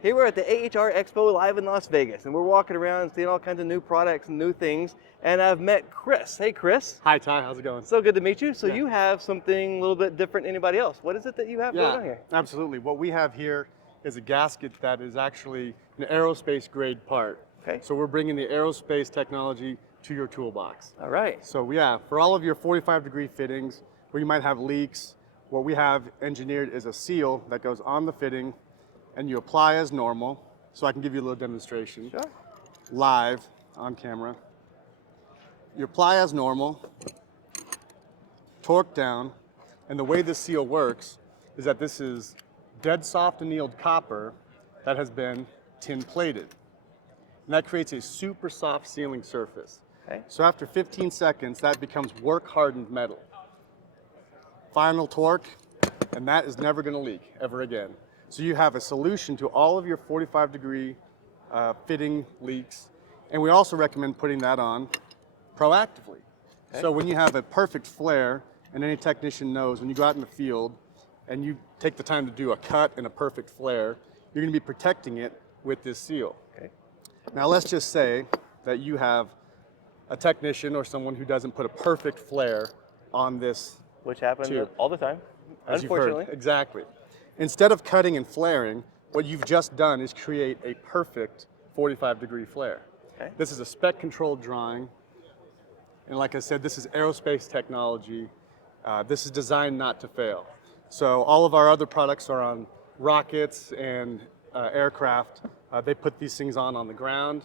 Here we're at the AHR Expo live in Las Vegas, and we're walking around seeing all kinds of new products and new things. And I've met Chris. Hey, Chris. Hi, Ty. How's it going? So good to meet you. So Yeah. you have something a little bit different than anybody else. What is it that you have going on here? Absolutely. What we have here is a gasket that is actually an aerospace grade part. Okay. So we're bringing the aerospace technology to your toolbox. All right. So yeah, for all of your 45-degree fittings where you might have leaks, what we have engineered is a seal that goes on the fitting and you apply as normal. So I can give you a little demonstration. Sure. Live on camera. You apply as normal, torque down, and the way this seal works is that this is dead soft annealed copper that has been tin plated. And that creates a super soft sealing surface. Okay. So after 15 seconds, that becomes work hardened metal. Final torque, and that is never gonna leak ever again. So you have a solution to all of your 45-degree fitting leaks. And we also recommend putting that on proactively. Okay. So when you have a perfect flare, and any technician knows when you go out in the field and you take the time to do a cut and a perfect flare, you're gonna be protecting it with this seal. Okay. Now let's just say that you have a technician or someone who doesn't put a perfect flare on this. Which happens Tube. all the time, As you've heard. unfortunately. Exactly. Instead of cutting and flaring, what you've just done is create a perfect 45-degree flare. Okay. This is a spec controlled drawing. And like I said, this is aerospace technology. This is designed not to fail. So all of our other products are on rockets and aircraft. They put these things on the ground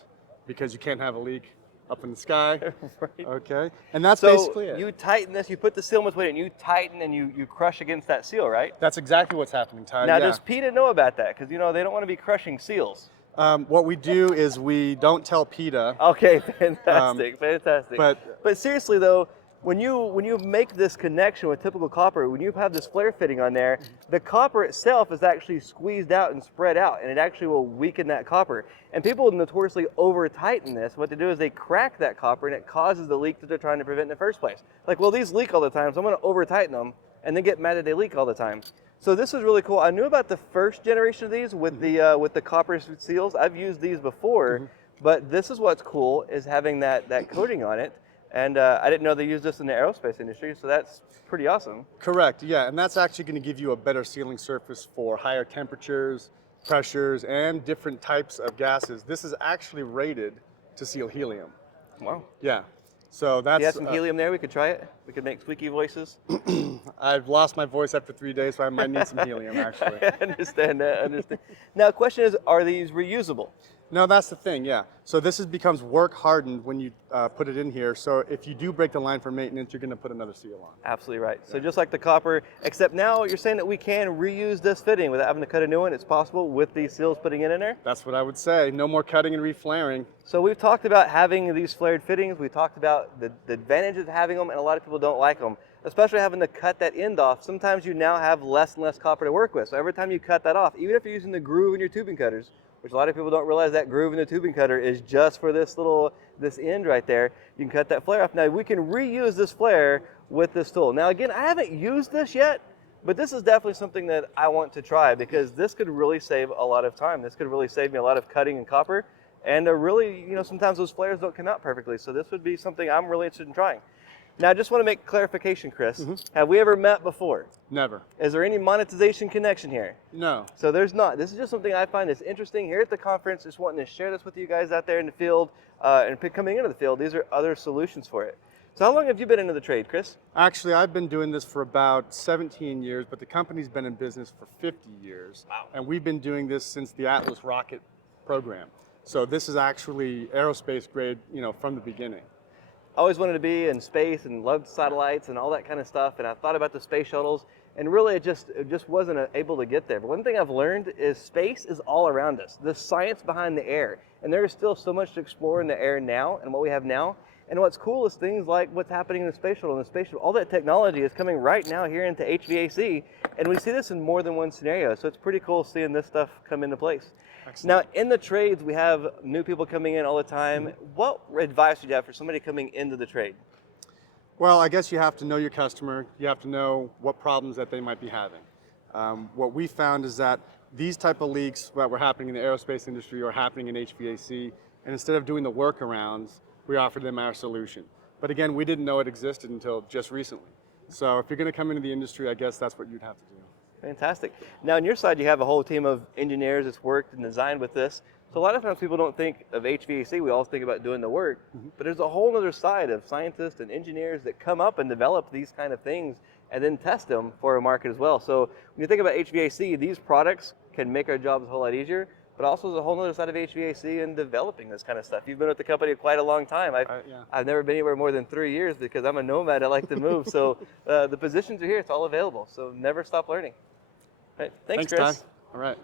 because you can't have a leak up in the sky. Right. Okay. And that's So basically it. you tighten this, you put the seal with weight, and you tighten and you crush against that seal, right? That's exactly what's happening, Ty. Now, Yeah. does PETA know about that? Because, you know, they don't want to be crushing seals. What we do is we don't tell PETA. Okay, fantastic, fantastic. but- seriously though, when you make this connection with typical copper, when you have this flare fitting on there, the copper itself is actually squeezed out and spread out, and it actually will weaken that copper. And people notoriously over tighten this. What they do is they crack that copper, and it causes the leak that they're trying to prevent in the first place. Like, well, these leak all the time, so I'm going to over tighten them, and then get mad that they leak all the time. So this is really cool. I knew about the first generation of these with the copper seals. I've used these before, but this is what's cool, is having that coating on it. And I didn't know they used this in the aerospace industry, so that's pretty awesome. Correct, yeah, and that's actually going to give you a better sealing surface for higher temperatures, pressures, and different types of gases. This is actually rated to seal helium. Wow. Yeah, so that's... You have some helium there, we could try it. We could make squeaky voices. I've lost my voice after 3 days, so I might need some helium, actually. I understand that, I understand. Now, the question is, are these reusable? No, that's the thing, yeah. So this becomes work hardened when you put it in here. So if you do break the line for maintenance, you're gonna put another seal on. Absolutely right. So just like the copper, except now you're saying that we can reuse this fitting without having to cut a new one. It's possible with these seals putting it in there? That's what I would say. No more cutting and reflaring. So we've talked about having these flared fittings. We talked about the advantages of having them, and a lot of people don't like them, especially having to cut that end off. Sometimes you now have less and less copper to work with. So every time you cut that off, even if you're using the groove in your tubing cutters, which a lot of people don't realize that groove in the tubing cutter is just for this end right there, you can cut that flare off. Now we can reuse this flare with this tool. Now again, I haven't used this yet, but this is definitely something that I want to try because this could really save a lot of time. This could really save me a lot of cutting and copper. And really, you know, sometimes those flares don't come out perfectly. So this would be something I'm really interested in trying. Now, I just want to make clarification, Chris. Have we ever met before? Never. Is there any monetization connection here? No. So there's not. This is just something I find that's interesting here at the conference. Just wanting to share this with you guys out there in the field and coming into the field. These are other solutions for it. So how long have you been into the trade, Chris? Actually, I've been doing this for about 17 years, but the company's been in business for 50 years. Wow. And we've been doing this since the Atlas rocket program. So this is actually aerospace grade, you know, from the beginning. I always wanted to be in space and loved satellites and all that kind of stuff. And I thought about the space shuttles, and really it just wasn't able to get there. But one thing I've learned is space is all around us. The science behind the air. And there is still so much to explore in the air now and what we have now. And what's cool is things like what's happening in the space shuttle. And the space shuttle, all that technology is coming right now here into HVAC. And we see this in more than one scenario. So it's pretty cool seeing this stuff come into place. Excellent. Now, in the trades, we have new people coming in all the time. What advice would you have for somebody coming into the trade? Well, I guess you have to know your customer. You have to know what problems that they might be having. What we found is that these type of leaks that were happening in the aerospace industry are happening in HVAC, and instead of doing the workarounds, we offered them our solution. But again, we didn't know it existed until just recently. So if you're going to come into the industry, I guess that's what you'd have to do. Fantastic. Now on your side, you have a whole team of engineers that's worked and designed with this. So a lot of times people don't think of HVAC, we all think about doing the work, but there's a whole other side of scientists and engineers that come up and develop these kind of things and then test them for a market as well. So when you think about HVAC, these products can make our jobs a whole lot easier, but also there's a whole other side of HVAC in developing this kind of stuff. You've been with the company quite a long time. I've never been anywhere more than 3 years because I'm a nomad, I like to move. So the positions are here, it's all available. So never stop learning. All right. Thanks, Chris. Ty. All right.